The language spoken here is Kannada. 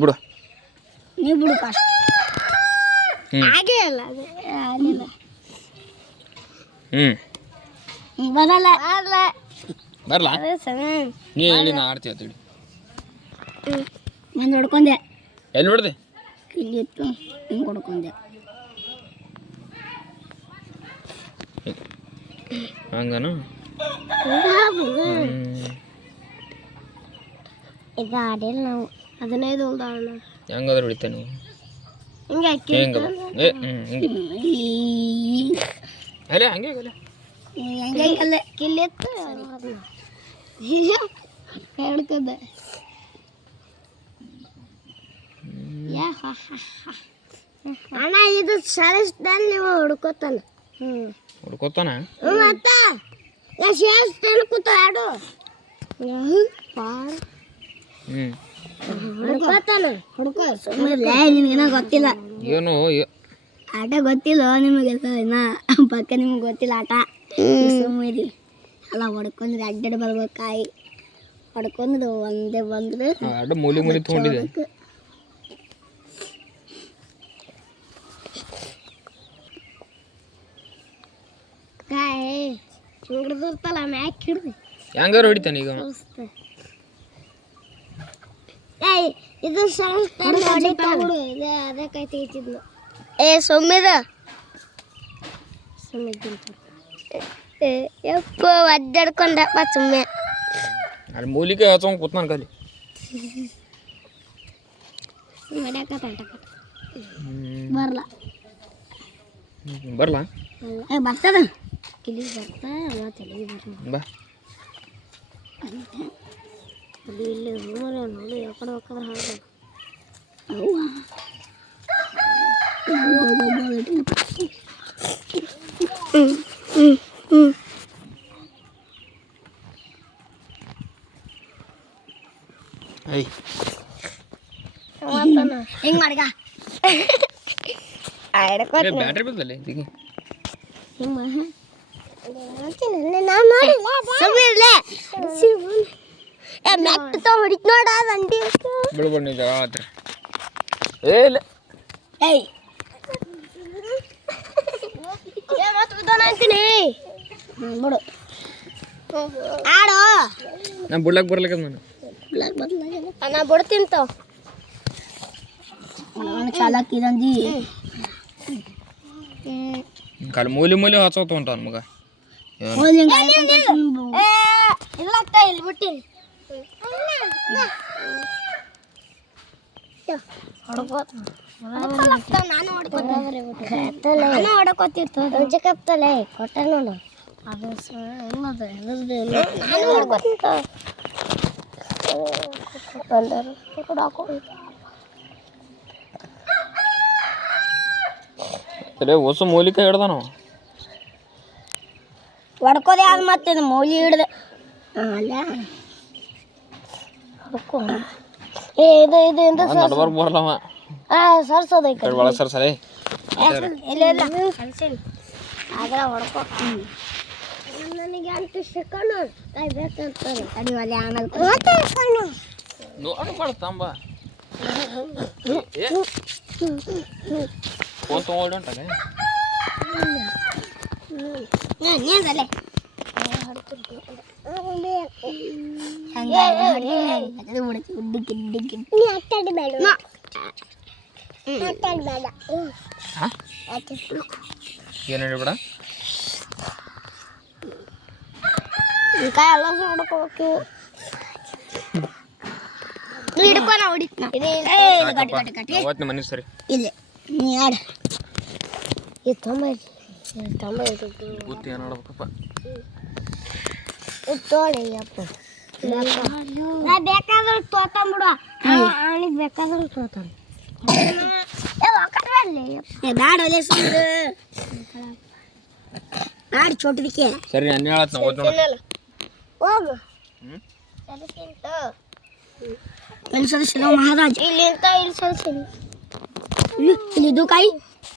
ಬಿಡು ನೀವು ಬಿಡು ಫಸ್ಟ್. ಹಾಗೆ ಅಲ್ಲ ಅದು ಆಗಿಲ್ಲ. ಬರಲ್ಲ ಬರಲ್ಲ ನೀ ಹೇಳಿ ನಾ ಆಡ್ತೀವಿ ಅಂತೇಳಿ ನಾನು ಹೊಡ್ಕೊಂಡೆ. ಎಲ್ಲಿ ನೋಡಿದೆ? ಇಲ್ಲಿ ಇತ್ತು ಹಿಂಗೆ ಹೊಡ್ಕೊಂಡೆ. ಹಂಗನು ಈಗ ಆಡಿಲ್ಲ ನಾವು 15 ಉಳ್ದಾವಣ. ಹೆಂಗಾದ್ರೆ ಹೊಡಿತ ನೀವು ಹಿಂಗೆ ಹೆಂಗಲ್ಲ ಅಲ್ಲೇ ಹಂಗೆ ಅಲ್ಲ ಹೆಂಗೆ ಕಲ್ಲ ಕಿಲ್ಲಿತ್ತು ಹೇಳ್ತದೆ. ಅಣ್ಣ ಇದು ಸರಸ್ದಲ್ಲಿ ನೀವು ಹುಡ್ಕೋತಾನ. ಹುಡ್ಕೋತಾನ ಮತ್ತ ಸೇರಿಸ್ತಾನೆ ಕೂತ ಆಡು ಹುಡ್ಕೋತಾನ. ಹುಡ್ಕೋ ಸುಮ್ಮನೆ ನಿಮ್ಗೇನೋ ಗೊತ್ತಿಲ್ಲ ಏನು ಆಟ ಗೊತ್ತಿಲ್ಲ ನಿಮಗೆಲ್ಲ ಇನ್ನ ಪಕ್ಕ ನಿಮ್ಗೆ ಗೊತ್ತಿಲ್ಲ ಆಟ. ಸುಮ್ಮನೆ ಅಲ್ಲ ಹೊಡ್ಕೊಂಡ್ರೆ ಅಡ್ಡಾಡಿ ಬರ್ಬೇಕಾಯಿ ಹೊಡ್ಕೊಂಡ್ರೆ ಒಂದೇ ಬಂದ್ರೆ ಅಡ್ಡ ಮೂಲಿ ಮೂಲಿ ತೊಗೊಂಡಿದೆ. ಕಾಯಿ ಹಿಡಿದಿರ್ತಲ್ಲ ಮ್ಯಾಕ್ ಹಿಡ್ದು ಹೆಂಗಾರು ಹೊಡಿತಾನೆ ಈಗ ಇದು ಅದೇ ಕೈ ತೆಗಿತಿದ್ಲು. ಸುಮ್ಮಿದ ಯಪ್ಪ ಅಡ್ಡಾಡ್ಕೊಂಡಪ್ಪ ಸುಮ್ಮನೆ ಅಲ್ಲಿ ಮೂಲಿಕೆ ಹಚ್ಕೊಂಡ್ ಕೂತ್ನಾನ ಖಾಲಿ ಬರಲ್ಲ ಬರಲ್ಲ ಬರ್ತದ ಕಿಲಿ ಬರ್ತಾ ತಲೆಗೆ ಬರಲ್ಲ ಬಾ ಅಲ್ಲಿ ಇಲ್ಲಿ ನೋಡಿ ಯಾಕಡೆ ಹೋಗ್ರೆ ಹಾಗೆ ಹೆಂಗ್ ಮಾಡ್ಗ ಬ್ಯಾಟ್ರಿ ಬಿದ್ದಲ್ಲ ಇದೀಗ ಹೊಡಿತ್ ನೋಡ ದಂಡಿ ಬಿಡ್ಬೇಡ ನೀ ಜಗಳ ಆದ್ರೆ ಏ ಇಲ್ಲ ಏಯ್ ಅಂತೀನಿ ಬಿಡು ಆಡು ನಾನು ಬಿಡ್ಲಕ್ ಬರ್ಲಕ್ಕ ನಾನು ನಾ ಬಿಡ್ತೀನಿ ತೋ ಚಾಲಕ್ ಇದಂದಿ ಖಾಲಿ ಮೂಲಿ ಮೂಲಿ ಹಚ್ಚೋತ ಹೊಂಟ ಮಗ ಇಲ್ಲಕ್ಕ ಇಲ್ಲಿ ಬಿಟ್ಟಿನಿ ನಾನು ಹೊಡ್ಕೋತಿತ್ತು ಕಪ್ತಲೆ ಕೊಟ್ಟ ನೋಡು ಅದು ನಾನು ಹೊಡ್ಕೋತಿಂತ ಹೊಸ ಮೂಲಿಕೆ ಹಿಡ್ದ ನಾವು ಹೊಡ್ಕೋದೆ ಅದು ಮತ್ತೆ ಮೌಲಿ ಹಿಡ್ದೆ ಅಲ್ಲ ಹೊಡ್ಕೊ ಇದು ನಡ್ಬರ್ಕ್ ಬರಲ್ಲವ ಸರ್ಸೋದೈತೆ ಒಳಗೆ ಸರ್ ಸರಿ ಇಲ್ಲ ಇಲ್ಲ ಆದ್ರೆ ಹೊಡ್ಕೊ ನನಗೆ ಅಂತ ಸಿಕ್ಕೊಂಡು ಕೈ ಬೇಕಂತಾರೆ ತಡಿ ಅಲ್ಲಿ ಆಮೇಲೆ ನೋಡ್ಬಾರ್ದು ತಂಬ ಫೋನ್ ತೊಗೊಂಡು ಹೊಂಟಾನೆ ನೀಂದಲೆ ಏನು ಹೇಳ್ಬೇಡ ಕಾಯಿ ಎಲ್ಲ ಹೊಡ್ಕೋಬೇಕು ಹಿಡ್ಕೊನ ಹೊಡಿತ ಅವತ್ತು ಮನೆ ಸರಿ ಇಲ್ಲ ನೀ ಆಡ ಇದು ತೊಂಬ ಗೊತ್ತಿ ಏನು ಆಡ್ಬೇಕಪ್ಪ ತೋಳಿಯಪ್ಪ ನಾ ಬೇಕಾದ್ರೆ ತೋತಂಬಿಡು ಅವನಿಗೆ ಬೇಕಾದ್ರೆ ತೋತಾನ ಬ್ಯಾಡ ಒಲೆ ಸುಂದು ಆಡಿ ಚೋಟದಿಕ್ಕೆ ಸರಿ ನಾನು ಹೇಳತ್ ನಾವು ಹೋಗು ಇಲ್ಲಿ ಸದಸ್ಯ ಮಹಾರಾಜ ಇಲ್ಲಿ ಅಂತ ಇಲ್ಲಿ ಸದಸ್ಯ ಇಲ್ಲಿ ಇದು ಕಾಯಿ